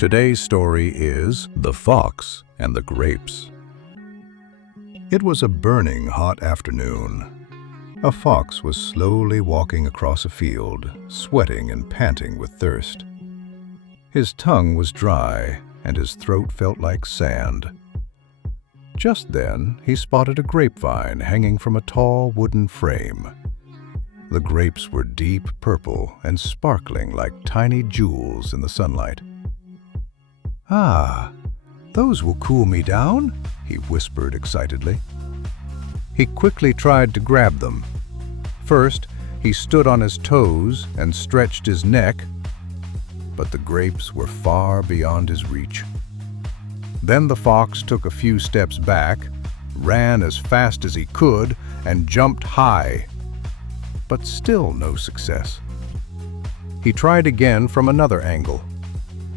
Today's story is The Fox and the Grapes. It was a burning hot afternoon. A fox was slowly walking across a field, sweating and panting with thirst. His tongue was dry and his throat felt like sand. Just then, he spotted a grapevine hanging from a tall wooden frame. The grapes were deep purple and sparkling like tiny jewels in the sunlight. "Ah, those will cool me down," he whispered excitedly. He quickly tried to grab them. First, he stood on his toes and stretched his neck, but the grapes were far beyond his reach. Then the fox took a few steps back, ran as fast as he could, and jumped high. But still no success. He tried again from another angle.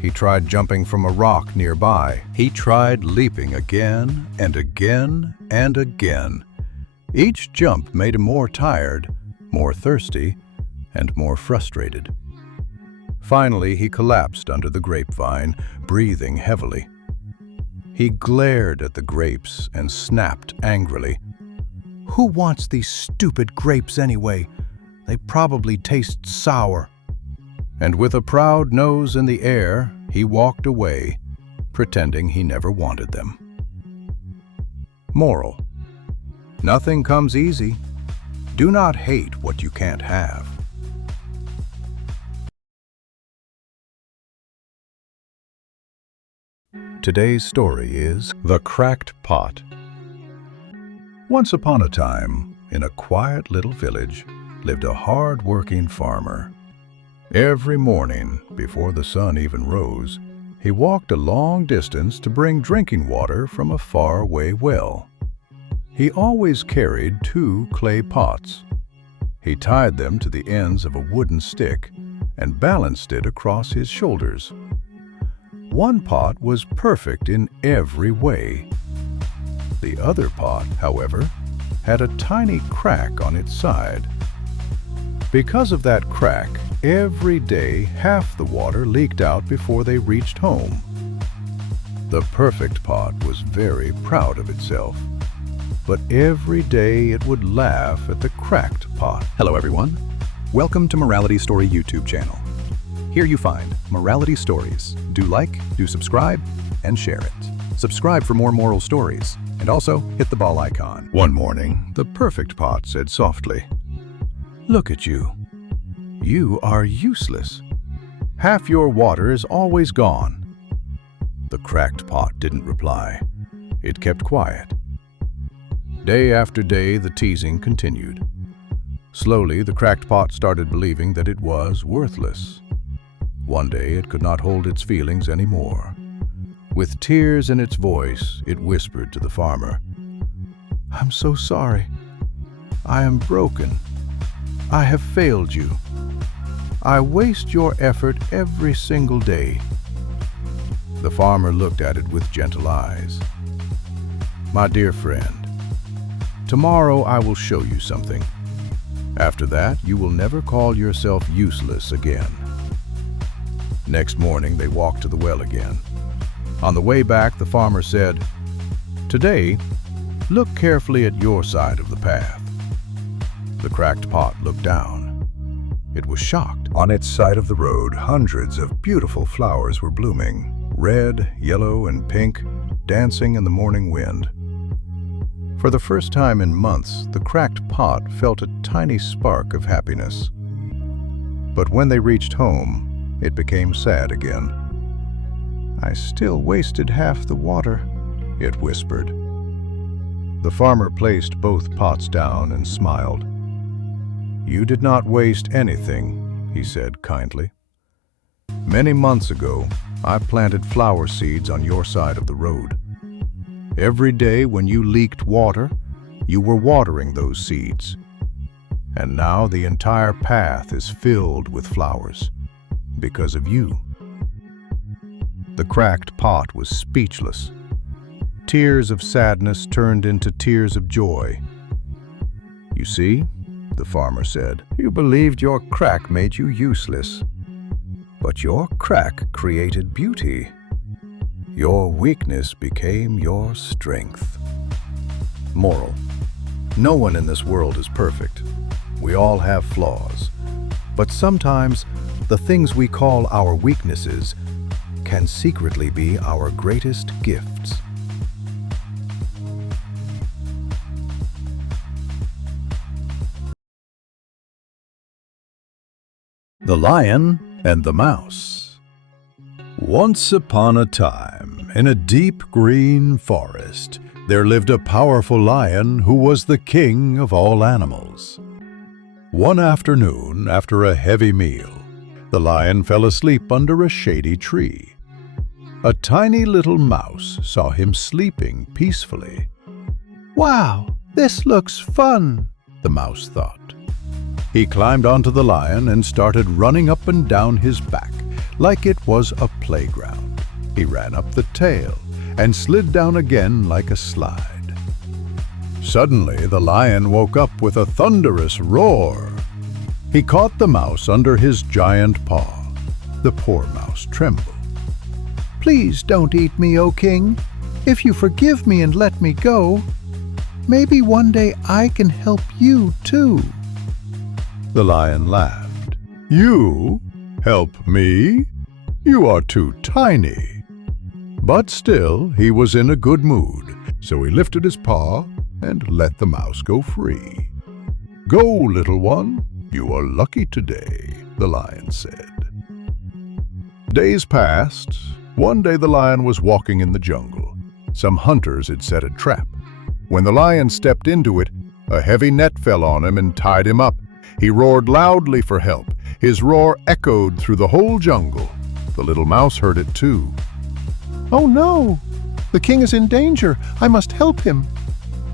He tried jumping from a rock nearby. He tried leaping again and again and again. Each jump made him more tired, more thirsty, and more frustrated. Finally, he collapsed under the grapevine, breathing heavily. He glared at the grapes and snapped angrily. "Who wants these stupid grapes anyway? They probably taste sour." And with a proud nose in the air, he walked away, pretending he never wanted them. Moral: nothing comes easy. Do not hate what you can't have. Today's story is The Cracked Pot. Once upon a time, in a quiet little village, lived a hard-working farmer. Every morning, before the sun even rose, he walked a long distance to bring drinking water from a faraway well. He always carried 2 clay pots. He tied them to the ends of a wooden stick and balanced it across his shoulders. One pot was perfect in every way. The other pot, however, had a tiny crack on its side. Because of that crack, every day half the water leaked out before they reached home. The perfect pot was very proud of itself, but every day it would laugh at the cracked pot. Hello everyone, welcome to Morality Story YouTube channel. Here you find morality stories. Do like, do subscribe, and share it. Subscribe for more moral stories, and also hit the bell icon. One morning, the perfect pot said softly, "Look at you. You are useless. Half your water is always gone." The cracked pot didn't reply. It kept quiet. Day after day, the teasing continued. Slowly, the cracked pot started believing that it was worthless. One day, it could not hold its feelings anymore. With tears in its voice, it whispered to the farmer, "I'm so sorry. I am broken. I have failed you. I waste your effort every single day." The farmer looked at it with gentle eyes. "My dear friend, tomorrow I will show you something. After that, you will never call yourself useless again." Next morning, they walked to the well again. On the way back, the farmer said, "Today, look carefully at your side of the path." The cracked pot looked down. It was shocked. On its side of the road, hundreds of beautiful flowers were blooming, red, yellow, and pink, dancing in the morning wind. For the first time in months, the cracked pot felt a tiny spark of happiness. But when they reached home, it became sad again. "I still wasted half the water," it whispered. The farmer placed both pots down and smiled. "You did not waste anything," he said kindly. "Many months ago, I planted flower seeds on your side of the road. Every day when you leaked water, you were watering those seeds. And now the entire path is filled with flowers because of you." The cracked pot was speechless. Tears of sadness turned into tears of joy. "You see," the farmer said, "you believed your crack made you useless. But your crack created beauty. Your weakness became your strength. Moral: no one in this world is perfect. We all have flaws. But sometimes the things we call our weaknesses can secretly be our greatest gifts. The Lion and the Mouse. Once upon a time, in a deep green forest, there lived a powerful lion who was the king of all animals. One afternoon, after a heavy meal, the lion fell asleep under a shady tree. A tiny little mouse saw him sleeping peacefully. "Wow, this looks fun," the mouse thought. He climbed onto the lion and started running up and down his back like it was a playground. He ran up the tail and slid down again like a slide. Suddenly, the lion woke up with a thunderous roar. He caught the mouse under his giant paw. The poor mouse trembled. "Please don't eat me, O king. If you forgive me and let me go, maybe one day I can help you too." The lion laughed. "You? Help me? You are too tiny." But still, he was in a good mood, so he lifted his paw and let the mouse go free. "Go, little one. You are lucky today," the lion said. Days passed. One day the lion was walking in the jungle. Some hunters had set a trap. When the lion stepped into it, a heavy net fell on him and tied him up. He roared loudly for help. His roar echoed through the whole jungle. The little mouse heard it too. "Oh no! The king is in danger. I must help him."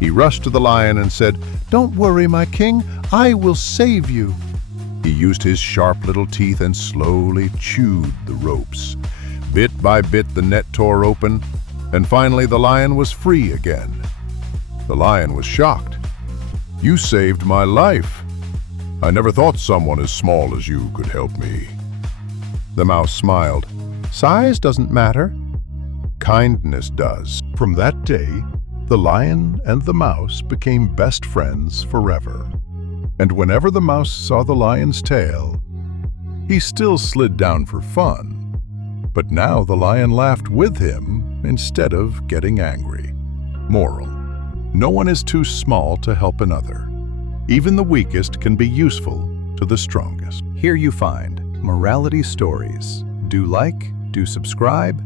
He rushed to the lion and said, "Don't worry, my king. I will save you." He used his sharp little teeth and slowly chewed the ropes. Bit by bit, the net tore open, and finally the lion was free again. The lion was shocked. "You saved my life. I never thought someone as small as you could help me." The mouse smiled. "Size doesn't matter. Kindness does." From that day, the lion and the mouse became best friends forever. And whenever the mouse saw the lion's tail, he still slid down for fun. But now the lion laughed with him instead of getting angry. Moral: no one is too small to help another. Even the weakest can be useful to the strongest. Here you find morality stories. Do like, do subscribe,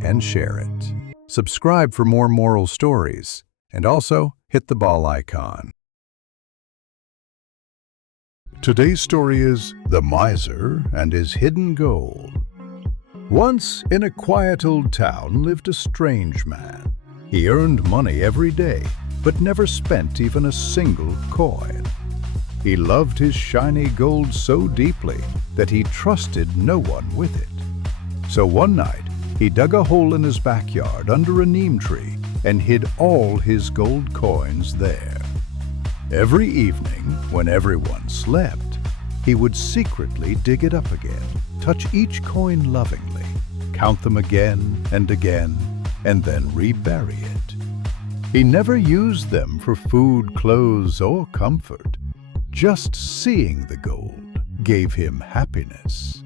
and share it. Subscribe for more moral stories, and also hit the bell icon. Today's story is The Miser and His Hidden Gold. Once, in a quiet old town, lived a strange man. He earned money every day, but never spent even a single coin. He loved his shiny gold so deeply that he trusted no one with it. So one night, he dug a hole in his backyard under a neem tree and hid all his gold coins there. Every evening, when everyone slept, he would secretly dig it up again, touch each coin lovingly, count them again, and then rebury it. He never used them for food, clothes, or comfort. Just seeing the gold gave him happiness.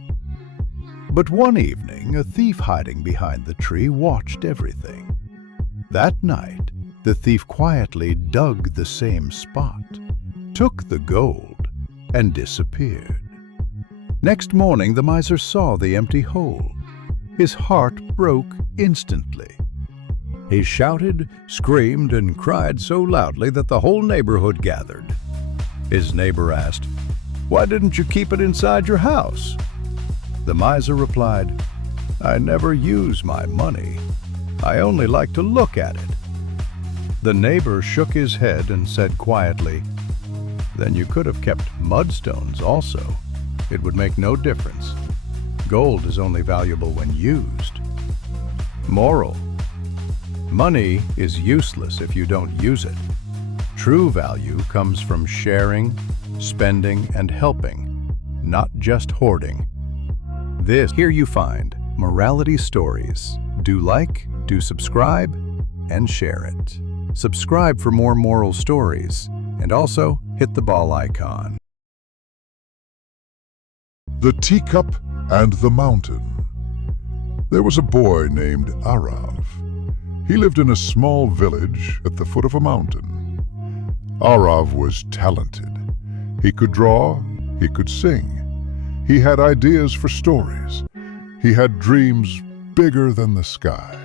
But one evening, a thief hiding behind the tree watched everything. That night, the thief quietly dug the same spot, took the gold, and disappeared. Next morning, the miser saw the empty hole. His heart broke instantly. He shouted, screamed, and cried so loudly that the whole neighborhood gathered. His neighbor asked, "Why didn't you keep it inside your house?" The miser replied, "I never use my money. I only like to look at it." The neighbor shook his head and said quietly, "Then you could have kept mudstones also. It would make no difference. Gold is only valuable when used." Moral: money is useless if you don't use it. True value comes from sharing, spending, and helping, not just hoarding. Here you find Morality Stories. Do like, do subscribe, and share it. Subscribe for more moral stories, and also hit the bell icon. The Teacup and the Mountain. There was a boy named Arav. He lived in a small village at the foot of a mountain. Arav was talented. He could draw, he could sing. He had ideas for stories. He had dreams bigger than the sky.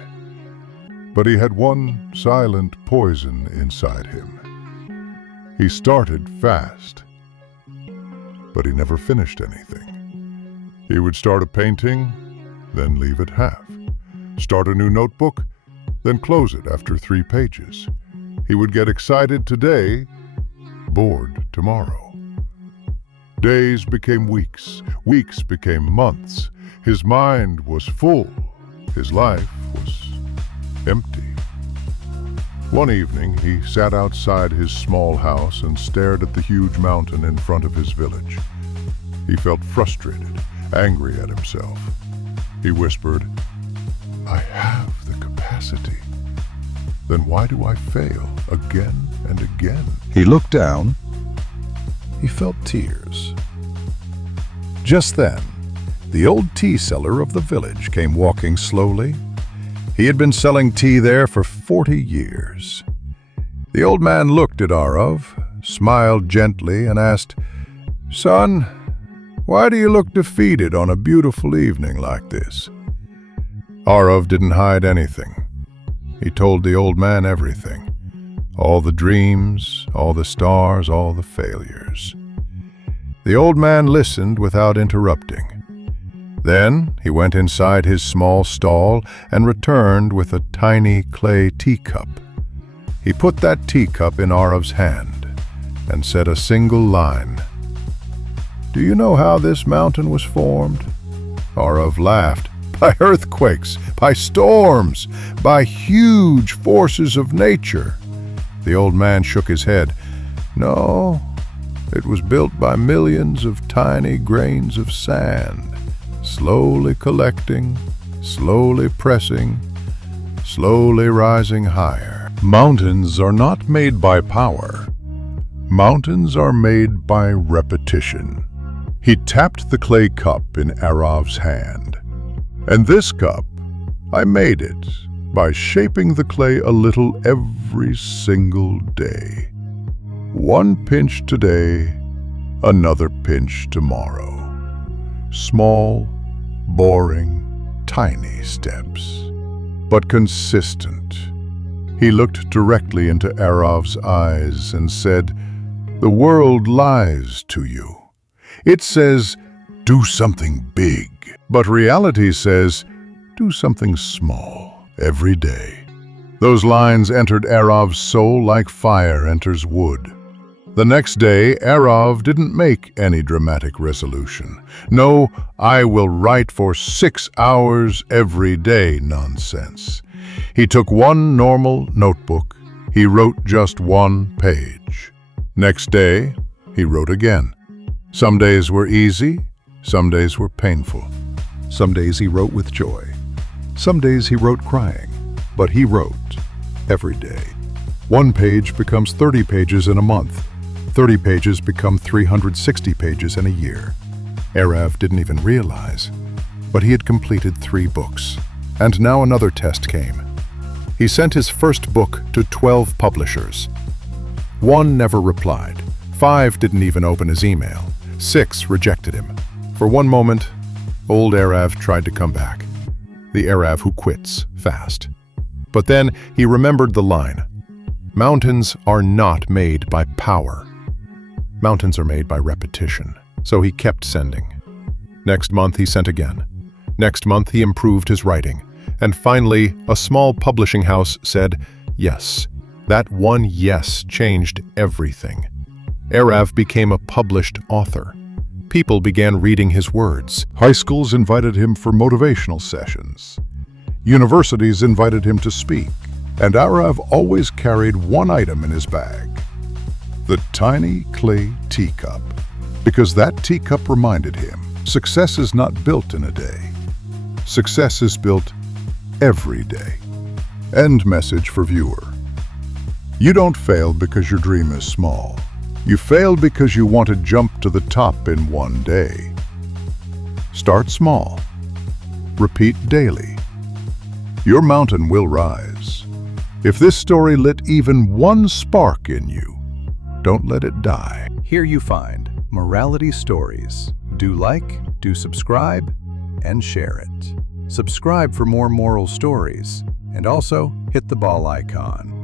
But he had one silent poison inside him. He started fast, but he never finished anything. He would start a painting, then leave it half. Start a new notebook, then close it after 3 pages. He would get excited today, bored tomorrow. Days became weeks, weeks became months. His mind was full, his life was empty. One evening, he sat outside his small house and stared at the huge mountain in front of his village. He felt frustrated, angry at himself. He whispered, "I have the capacity. Then why do I fail again and again?" He looked down. He felt tears. Just then, the old tea seller of the village came walking slowly. He had been selling tea there for 40 years. The old man looked at Arav, smiled gently, and asked, "Son, why do you look defeated on a beautiful evening like this?" Arav didn't hide anything. He told the old man everything. All the dreams, all the stars, all the failures. The old man listened without interrupting. Then he went inside his small stall and returned with a tiny clay teacup. He put that teacup in Arav's hand and said a single line. "Do you know how this mountain was formed?" Arav laughed. "By earthquakes, by storms, by huge forces of nature." The old man shook his head. "No, it was built by millions of tiny grains of sand, slowly collecting, slowly pressing, slowly rising higher. Mountains are not made by power. Mountains are made by repetition." He tapped the clay cup in Arav's hand. "And this cup, I made it by shaping the clay a little every single day. One pinch today, another pinch tomorrow. Small, boring, tiny steps, but consistent." He looked directly into Arav's eyes and said, "The world lies to you. It says, do something big, but reality says, do something small. Every day." Those lines entered Arav's soul like fire enters wood. The next day, Arav didn't make any dramatic resolution. No, "I will write for 6 hours every day" nonsense. He took one normal notebook. He wrote just 1 page. Next day, he wrote again. Some days were easy, some days were painful. Some days he wrote with joy. Some days he wrote crying, but he wrote every day. 1 page becomes 30 pages in a month. 30 pages become 360 pages in a year. Arav didn't even realize, but he had completed 3 books. And now another test came. He sent his first book to 12 publishers. 1 never replied. 5 didn't even open his email. 6 rejected him. For one moment, old Arav tried to come back. The Arav who quits fast. But then he remembered the line, "Mountains are not made by power. Mountains are made by repetition." So he kept sending. Next month he sent again. Next month he improved his writing. And finally, a small publishing house said yes. That one yes changed everything. Arav became a published author. People began reading his words. High schools invited him for motivational sessions. Universities invited him to speak. And Arav always carried one item in his bag: the tiny clay teacup, because that teacup reminded him, Success is not built in a day. Success is built every day. End message for viewer. You don't fail because your dream is small. You failed because you want to jump to the top in one day. Start small. Repeat daily. Your mountain will rise. If this story lit even one spark in you, don't let it die. Here you find morality stories. Do like, do subscribe, and share it. Subscribe for more moral stories, and also hit the bell icon.